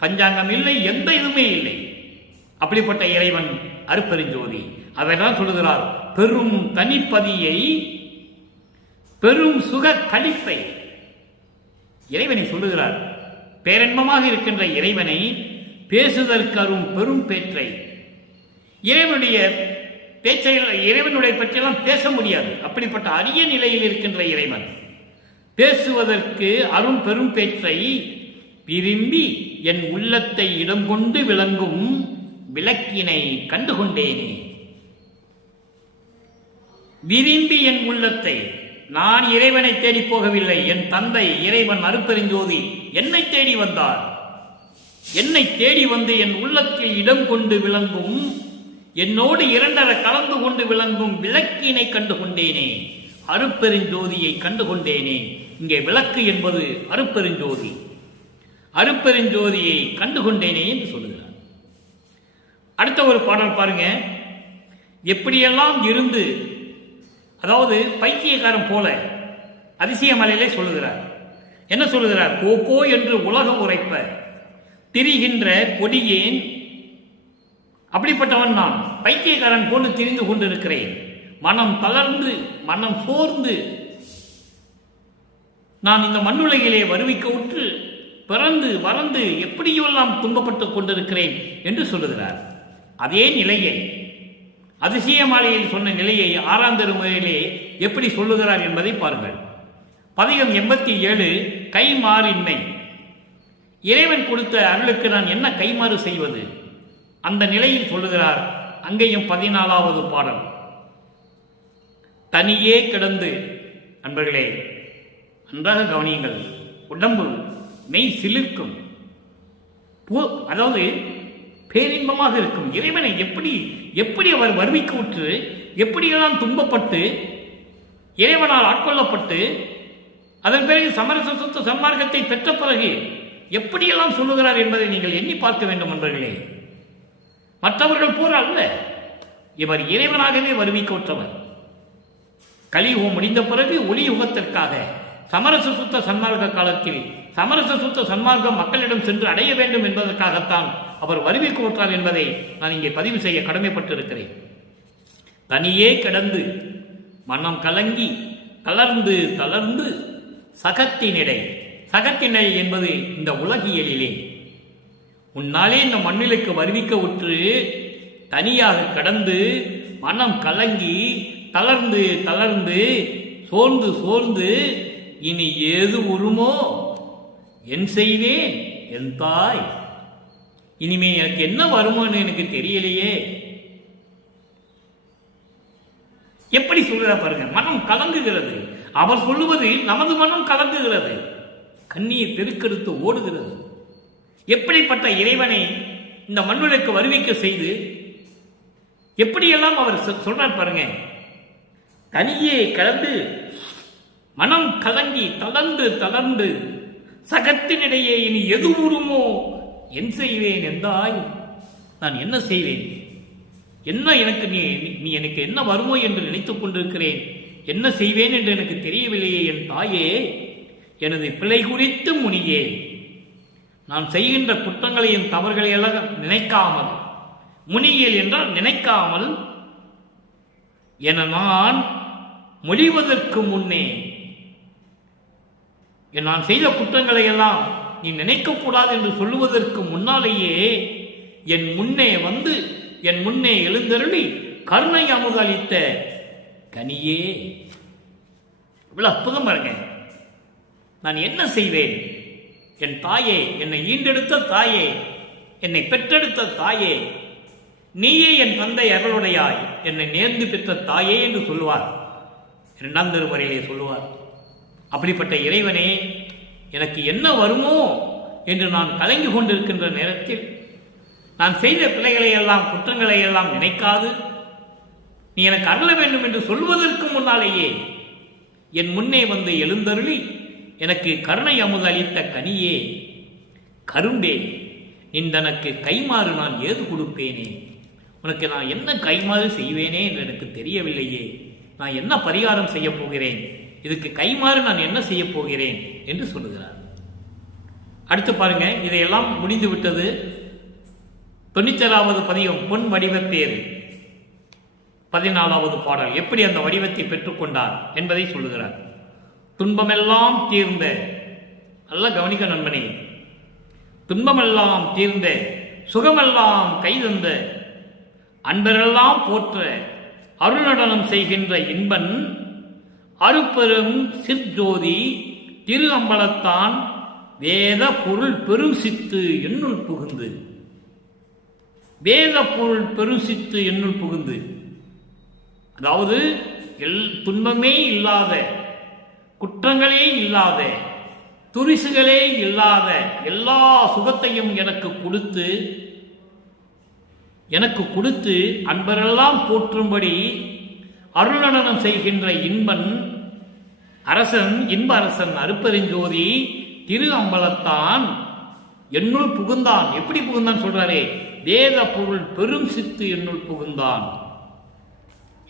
பஞ்சாங்கம் இல்லை, எந்த இதுவுமே இல்லை. அப்படிப்பட்ட இறைவன் அருட்பெருஞ்சோதி. அதைதான் சொல்லுகிறார், பெரும் தனிப்பதியை பெரும் சுக கழிப்பை இறைவனை சொல்லுகிறார். பேரன்பமாக இருக்கின்ற இறைவனை பேசுதற்கு அரும் பெரும் பேற்றை, இறைவனுடைய பேச்சை இறைவனுடைய பற்றியெல்லாம் பேச முடியாது. அப்படிப்பட்ட அரிய நிலையில் இருக்கின்ற இறைவன் பேசுவதற்கு அரும் பெரும் பேற்றை விரும்பி என் உள்ளத்தை இடம் கொண்டு விளங்கும் விளக்கினை கண்டுகொண்டேனே. விரும்பி என் உள்ளத்தை, நான் இறைவனை தேடி போகவில்லை, என் தந்தை இறைவன் அருட்பெருஞ்சோதி என்னை தேடி வந்தார். என்னை தேடி வந்து என் உள்ளத்தில் இடம் கொண்டு விளங்கும், என்னோடு இரண்டரை கலந்து கொண்டு விளங்கும் விளக்கினை கண்டுகொண்டேனே, அருட்பெருஞ்சோதியை கண்டுகொண்டேனே. இங்கே விளக்கு என்பது அருட்பெருஞ்சோதி. அருட்பெருஞ்சோதியை கண்டுகொண்டேனே என்று சொல்லுகிறார். அடுத்த ஒரு பாடல் பாருங்க. எப்படியெல்லாம் இருந்து, அதாவது பைத்தியக்காரன் போல அதிசயமலையிலே சொல்லுகிறார். என்ன சொல்லுகிறார்? கோகோ என்று உலகம் உரைப்ப திரிகின்ற கொடியேன், அப்படிப்பட்டவன் நான் பைத்தியக்காரன் போன்று திரிந்து கொண்டிருக்கிறேன். மனம் தளர்ந்து மனம் சோர்ந்து நான் இந்த மண்ணுலகிலே வருவிக்க உற்று பிறந்து வறந்து எப்படியெல்லாம் துன்பப்பட்டுக் கொண்டிருக்கிறேன் என்று சொல்லுகிறார். அதே நிலையை அதிசயமாலையில் சொன்ன நிலையை ஆறாம் திருமுறையிலே எப்படி சொல்லுகிறார் என்பதை பாருங்கள். பதிகம் 87 கைமாறின்மை. இறைவன் கொடுத்த அருளுக்கு நான் என்ன கைமாறு செய்வது? அந்த நிலையில் சொல்லுகிறார். அங்கேயும் 14வது பாடல். தனியே கிடந்து, அன்பர்களே நன்றாக கவனியுங்கள், உடம்பு மெய் சிலிர்க்கும், அதாவது பேரின்பமாக இருக்கும். இறைவனை எப்படி அவர் வருவிக்க உற்று, எப்படியெல்லாம் துன்பப்பட்டு இறைவனால் ஆட்கொள்ளப்பட்டு அதன் பிறகு சமரச சுத்த சன்மார்க்கத்தை பெற்ற பிறகு எப்படியெல்லாம் சொல்லுகிறார் என்பதை நீங்கள் எண்ணி பார்க்க வேண்டும் நண்பர்களே. மற்றவர்கள் போல அல்ல, இவர் இறைவனாகவே வருவிக்க உற்றவர். கலியுகம் முடிந்த பிறகு ஒளி யுகத்திற்காக சமரச சுத்த சன்மார்க்க காலத்தில் சமரச சுத்த சன்மார்க்கம் மக்களிடம் சென்று அடைய வேண்டும் என்பதற்காகத்தான் அவர் வருவிக்க உற்றார் என்பதை நான் இங்கே பதிவு செய்ய கடமைப்பட்டிருக்கிறேன். தனியே கிடந்து மனம் கலங்கி தளர்ந்து தளர்ந்து சகத்தினிடை, சகத்தினிடை என்பது இந்த உலகியலிலே உன்னாலே இந்த மண்ணிலுக்கு வருவிக்க உற்று தனியாக கடந்து மனம் கலங்கி தளர்ந்து தளர்ந்து சோர்ந்து சோர்ந்து இனி ஏது உருமோ என் செய்வேன் என் தாய், இனிமே எனக்கு என்ன வருமானு எனக்கு தெரியலையே. எப்படி சொல்ற பாருங்க, மனம் கலங்குகிறது. அவர் சொல்லுவது நமது மனம் கலங்குகிறது, கண்ணீர் பெருக்கெடுத்து ஓடுகிறது. எப்படிப்பட்ட இறைவனை இந்த மண்ணுக்கு வருவிக்க செய்து எப்படியெல்லாம் அவர் சொல்றார் பாருங்க. தனியே கலந்து மனம் கலங்கி தளர்ந்து தளர்ந்து சகத்தினிடையே இனி எது உருமோ என் செய்வேன் என்றாய், நான் என்ன செய்வேன், என்ன எனக்கு நீ எனக்கு என்ன வருமோ என்று நினைத்துக் கொண்டிருக்கிறேன், என்ன செய்வேன் என்று எனக்கு தெரியவில்லையே என் தாயே, எனது பிழை குறித்து முனியே, நான் செய்கின்ற குற்றங்களையும் தவறுகளையெல்லாம் நினைக்காமல், முனியல் என்றால் நினைக்காமல், என நான் மொழிவதற்கு முன்னே, நான் செய்த குற்றங்களை எல்லாம் நீ நினைக்கக்கூடாது என்று சொல்லுவதற்கு முன்னாலேயே என் முன்னே வந்து என் முன்னே எழுந்தருளி கருணை அமுதளித்த கனியே. இவ்வளவு அற்புதம் பாருங்க. நான் என்ன செய்வேன் என் தாயே, என்னை ஈண்டெடுத்த தாயே, என்னை பெற்றெடுத்த தாயே, நீயே என் தந்தை அருளுடையாய், என்னை நேர்ந்து பெற்ற தாயே என்று சொல்லுவார். 2ஆம் திருமுறையிலே சொல்லுவார். அப்படிப்பட்ட இறைவனே, எனக்கு என்ன வருமோ என்று நான் கலங்கி கொண்டிருக்கின்ற நேரத்தில் நான் செய்த பிழைகளை எல்லாம், குற்றங்களை எல்லாம் நினைக்காது நீ எனக்கு அருள வேண்டும் என்று சொல்வதற்கு முன்னாலேயே என் முன்னே வந்து எழுந்தருளி எனக்கு கருணை அமுது அளித்த கனியே, கரும்பே, நின்றனக்கு கைமாறு நான் ஏது கொடுப்பேனே? உனக்கு நான் என்ன கைமாறு செய்வேனே என்று எனக்கு தெரியவில்லையே. நான் என்ன பரிகாரம் செய்ய போகிறேன்? இதுக்கு கைமாறு நான் என்ன செய்ய போகிறேன் என்று சொல்லுகிறார். அடுத்து பாருங்க, இதையெல்லாம் முடிந்து விட்டது. 97வது பதிகம் பொன் வடிவப்பேர் 14வது பாடல் எப்படி அந்த வடிவத்தை பெற்றுக்கொண்டார் என்பதை சொல்லுகிறார். துன்பமெல்லாம் தீர்ந்த, நல்ல கவனிக்க நண்பனே, துன்பமெல்லாம் தீர்ந்த, சுகமெல்லாம் கைதந்த, அன்பரெல்லாம் போற்ற அருள் நடனம் செய்கின்ற இன்பன் அருப்பெரும் சிற்ஜோதி திரு அம்பலத்தான் வேத பொருள் பெரும் சித்து என்னுள் புகுந்து, வேத பொருள் பெரும் சித்து என்னுள் புகுந்து, அதாவது துன்பமே இல்லாத, குற்றங்களே இல்லாத, துரிசுகளே இல்லாத எல்லா சுகத்தையும் எனக்கு கொடுத்து அன்பரெல்லாம் போற்றும்படி அருள்நடனம் செய்கின்ற இன்பன் அரசன், இன்ப அரசன் அருப்பெருஞ்சோதி திரு அம்பலத்தான் என்னுள் புகுந்தான். எப்படி புகுந்தான் சொல்றாரே, வேத பொருள் பெரும் சித்து என்னுள் புகுந்தான்.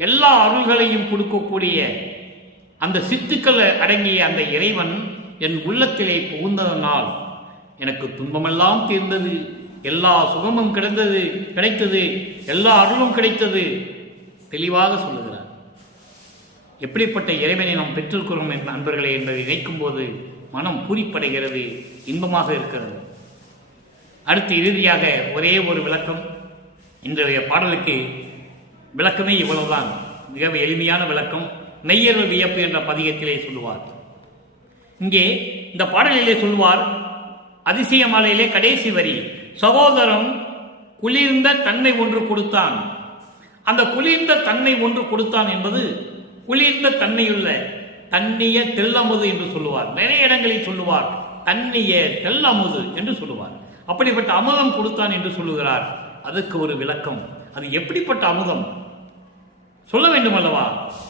எல்லா அருள்களையும் கொடுக்கக்கூடிய அந்த சித்துக்கள் அடங்கிய அந்த இறைவன் என் உள்ளத்திலே புகுந்ததனால் எனக்கு துன்பமெல்லாம் தீர்ந்தது, எல்லா சுகமும் கிடைத்தது, எல்லா அருளும் கிடைத்தது. தெளிவாக சொல்லுகிறார். எப்படிப்பட்ட இறைவனை நாம் பெற்றிருக்கிறோம் என் நண்பர்களே என்பதை நினைக்கும் போது மனம் பூரிப்படைகிறது, இன்பமாக இருக்கிறது. அடுத்து இறுதியாக ஒரே ஒரு விளக்கம். இன்றைய பாடலுக்கு விளக்கமே இவ்வளவுதான், மிக எளிமையான விளக்கம். மெய்யருள் வியப்பு என்ற பதிகத்திலே சொல்லுவார். இங்கே இந்த பாடலிலே சொல்லுவார், அதிசய மாலையிலே கடைசி வரி, சகோதரன் குளிர்ந்த தன்மை ஒன்று கொடுத்தான். அந்த குளிர்ந்த தன்மை ஒன்று கொடுத்தான் என்பது குளிர்ந்த தன்மையுள்ள தண்ணிய தெல்லமுது என்று சொல்லுவார். நிறைய இடங்களில் சொல்லுவார் தண்ணிய தெல்லமுது என்று சொல்லுவார். அப்படிப்பட்ட அமுதம் கொடுத்தான் என்று சொல்லுகிறார். அதுக்கு ஒரு விளக்கம். அது எப்படிப்பட்ட அமுதம் சொல்ல வேண்டும் அல்லவா?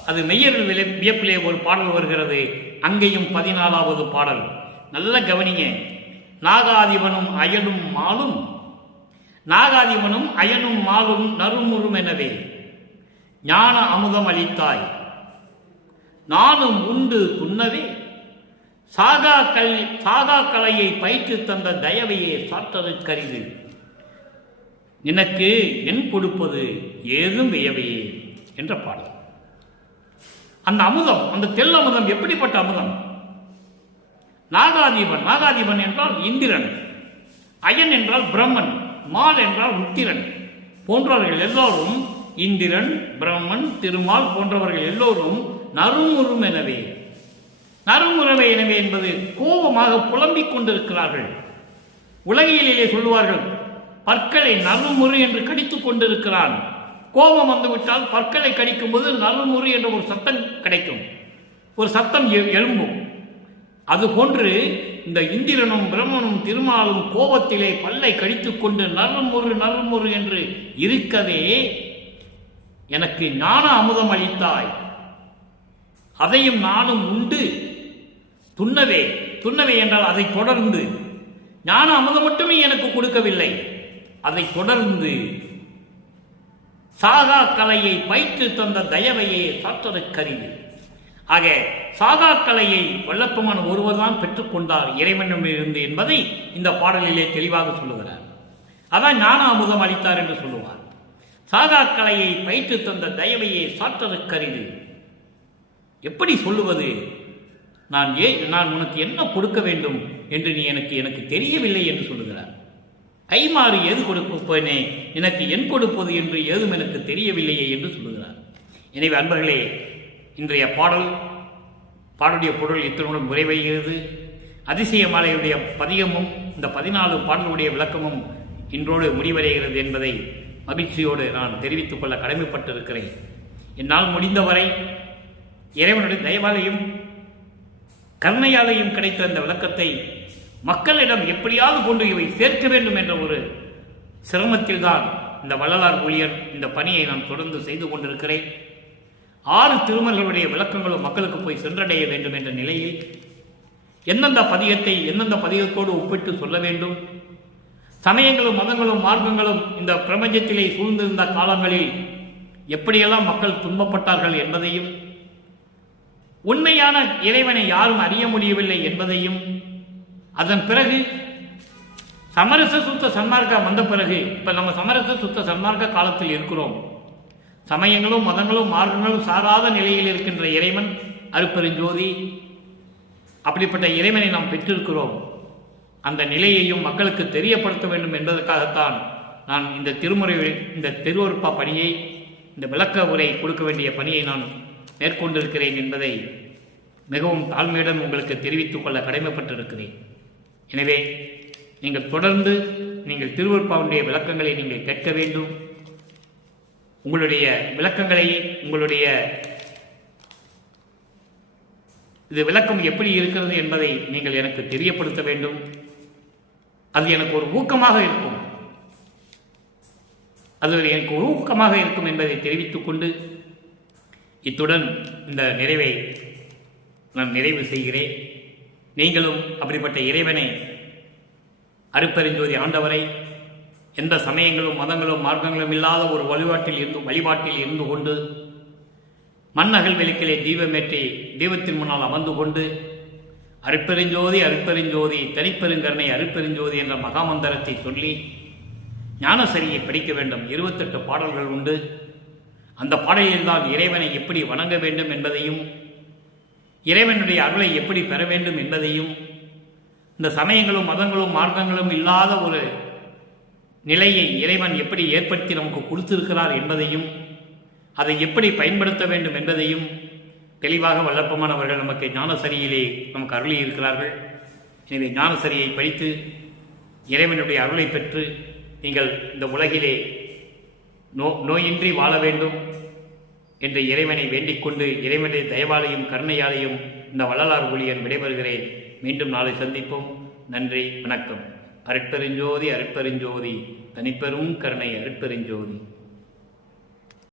அது மெய்யருள் வியப்பிலே ஒரு பாடல் வருகிறது. அங்கேயும் 14வது பாடல். நல்ல கவனிங்க. நாகாதிபனும் அயனும் மாலும், நாகாதிபனும் அயனும் மாலும் நறுமுறும் எனவே ஞான அமுதம் அளித்தாய், நானும் உண்டு துண்ணவே சாகா கலையை பயிற்று தந்த தயவையே சாற்றதற்கரிது, நினக்கு என் கொடுப்பது ஏதும் வியவையே என்ற பாடல். அந்த அமுதம், அந்த தெல்லமுதம் எப்படிப்பட்ட அமுதம்? நாகாதிபன் என்றால் இந்திரன், அயன் என்றால் பிரம்மன், மால் என்றால் உத்திரன் போன்றவர்கள் எல்லோரும், இந்திரன், பிரம்மன், திருமால் போன்றவர்கள் எல்லோரும் நறுமுறும் எனவே, நறுமுறவை எனவே என்பது கோபமாக புலம்பிக் கொண்டிருக்கிறார்கள். உலகியலிலே சொல்லுவார்கள், பற்களை நறுமுறு என்று கடித்துக் கொண்டிருக்கிறான். கோபம் வந்துவிட்டால் பற்களை கடிக்கும் போது நறுமுறு என்ற ஒரு சத்தம் கிடைக்கும், ஒரு சத்தம் எழும்பும். அதுபோன்று இந்த இந்திரனும் பிரம்மனும் திருமாலும் கோபத்திலே பல்லை கடித்துக் கொண்டு நறுமுறு என்று இருக்கவே எனக்கு ஞான அமுதம் அளித்தாய், அதையும் நானும் உண்டு துண்ணவே என்றால் அதை தொடர்ந்து, ஞான அமுதம் மட்டுமே எனக்கு கொடுக்கவில்லை, அதை தொடர்ந்து சாகா கலையை பயிற்று தந்த தயவையே சாற்றதற்கரிது. ஆக சாகா கலையை வல்லப்பமான ஒருவர்தான் பெற்றுக்கொண்டார் இறைவனிடமிருந்து என்பதை இந்த பாடலிலே தெளிவாக சொல்லுகிறார். அதான் ஞான அமுதம் அளித்தார் என்று சொல்லுவார். சாகா கலையை பயிற்று தந்த தயவையே சாற்றதற்கரிது. எப்படி சொல்லுவது? நான் உனக்கு என்ன கொடுக்க வேண்டும் என்று நீ எனக்கு தெரியவில்லை என்று சொல்லுகிறார். கைமாறு ஏது கொடுப்பேனே, எனக்கு என் கொடுப்பது என்று ஏதும் எனக்கு தெரியவில்லையே என்று சொல்லுகிறார். எனவே அன்பர்களே, இன்றைய பாடலுடைய பொருள் இத்தனுடன் நிறைவடைகிறது. அதிசய மாலையுடைய பதிகமும் இந்த 14 பாடலுடைய விளக்கமும் இன்றோடு முடிவடைகிறது என்பதை மகிழ்ச்சியோடு நான் தெரிவித்துக் கொள்ள கடமைப்பட்டிருக்கிறேன். என்னால் முடிந்தவரை இறைவனுடைய தயவாலையும் கருணையாலையும் கிடைத்த அந்த விளக்கத்தை மக்களிடம் எப்படியாவது கொண்டு இவை சேர்க்க வேண்டும் என்ற ஒரு சிரமத்தில்தான் இந்த வள்ளலார் ஊழியர் இந்த பணியை நான் தொடர்ந்து செய்து கொண்டிருக்கிறேன். 6 திருமர்களுடைய விளக்கங்களும் மக்களுக்கு போய் சென்றடைய வேண்டும் என்ற நிலையில் எந்தெந்த பதிகத்தை எந்தெந்த பதிகத்தோடு ஒப்பிட்டு சொல்ல வேண்டும், சமயங்களும் மதங்களும் மார்க்கங்களும் இந்த பிரபஞ்சத்திலே சூழ்ந்திருந்த காலங்களில் எப்படியெல்லாம் மக்கள் துன்பப்பட்டார்கள் என்பதையும், உண்மையான இறைவனை யாரும் அறிய முடியவில்லை என்பதையும், அதன் பிறகு சமரச சுத்த சன்மார்க்கம் வந்த பிறகு இப்ப நம்ம சமரச சுத்த சன்மார்க்க காலத்தில் இருக்கிறோம். சமயங்களும் மதங்களும் மார்க்கங்களும் சாராத நிலையில் இருக்கின்ற இறைவன் அருட்பெருஞ்சோதி, அப்படிப்பட்ட இறைவனை நாம் பெற்றிருக்கிறோம். அந்த நிலையையும் மக்களுக்கு தெரியப்படுத்த வேண்டும் என்பதற்காகத்தான் நான் இந்த திருவருட்பா பணியை, இந்த விளக்க உரை கொடுக்க வேண்டிய பணியை நான் மேற்கொண்டிருக்கிறேன் என்பதை மிகவும் தாழ்மையுடன் உங்களுக்கு தெரிவித்துக் கொள்ள கடமைப்பட்டிருக்கிறேன். எனவே நீங்கள் தொடர்ந்து திருவருட்பாவுடைய விளக்கங்களை நீங்கள் கேட்க வேண்டும். உங்களுடைய விளக்கங்களை, இது விளக்கம் எப்படி இருக்கிறது என்பதை நீங்கள் எனக்கு தெரியப்படுத்த வேண்டும். அது எனக்கு ஒரு ஊக்கமாக இருக்கும், என்பதை தெரிவித்துக் கொண்டு இத்துடன் இந்த நிறைவை நான் நிறைவு செய்கிறேன். நீங்களும் அப்படிப்பட்ட இறைவனை, அருட்பெருஞ்சோதி ஆண்டவரை, எந்த சமயங்களும் மதங்களும் மார்க்கங்களும் இல்லாத ஒரு வழிபாட்டில் இருந்து கொண்டு மண்ணகல் விளக்கிலே தீபமேற்றி தெய்வத்தின் முன்னால் அமர்ந்து கொண்டு அருட்பெருஞ்சோதி அருட்பெருஞ்சோதி தனிப்பெருங்கருணை அருட்பெருஞ்சோதி என்ற மகாமந்திரத்தை சொல்லி ஞானசரியை படிக்க வேண்டும். 28 பாடல்கள் உண்டு. அந்த பாடலில்தான் இறைவனை எப்படி வணங்க வேண்டும் என்பதையும், இறைவனுடைய அருளை எப்படி பெற வேண்டும் என்பதையும், இந்த சமயங்களும் மதங்களும் மார்க்கங்களும் இல்லாத ஒரு நிலையை இறைவன் எப்படி ஏற்படுத்தி நமக்கு கொடுத்திருக்கிறார் என்பதையும், அதை எப்படி பயன்படுத்த வேண்டும் என்பதையும் தெளிவாக வல்லப்பமானவர்கள் நமக்கு ஞானசரியிலே நமக்கு அருளி இருக்கிறார்கள். எனவே ஞானசரியை படித்து இறைவனுடைய அருளை பெற்று நீங்கள் இந்த உலகிலே நோயின்றி வாழ வேண்டும் என்று இறைவனை வேண்டிக் கொண்டு, இறைவனுடைய தயவாலையும் கருணையாலையும் இந்த வள்ளலார் ஊழியன் விடைபெறுகிறேன். மீண்டும் நாளை சந்திப்போம். நன்றி, வணக்கம். அருட்பெருஞ்சோதி அருட்பெருஞ்சோதி தனிப்பெரும் கருணை அருட்பெருஞ்சோதி.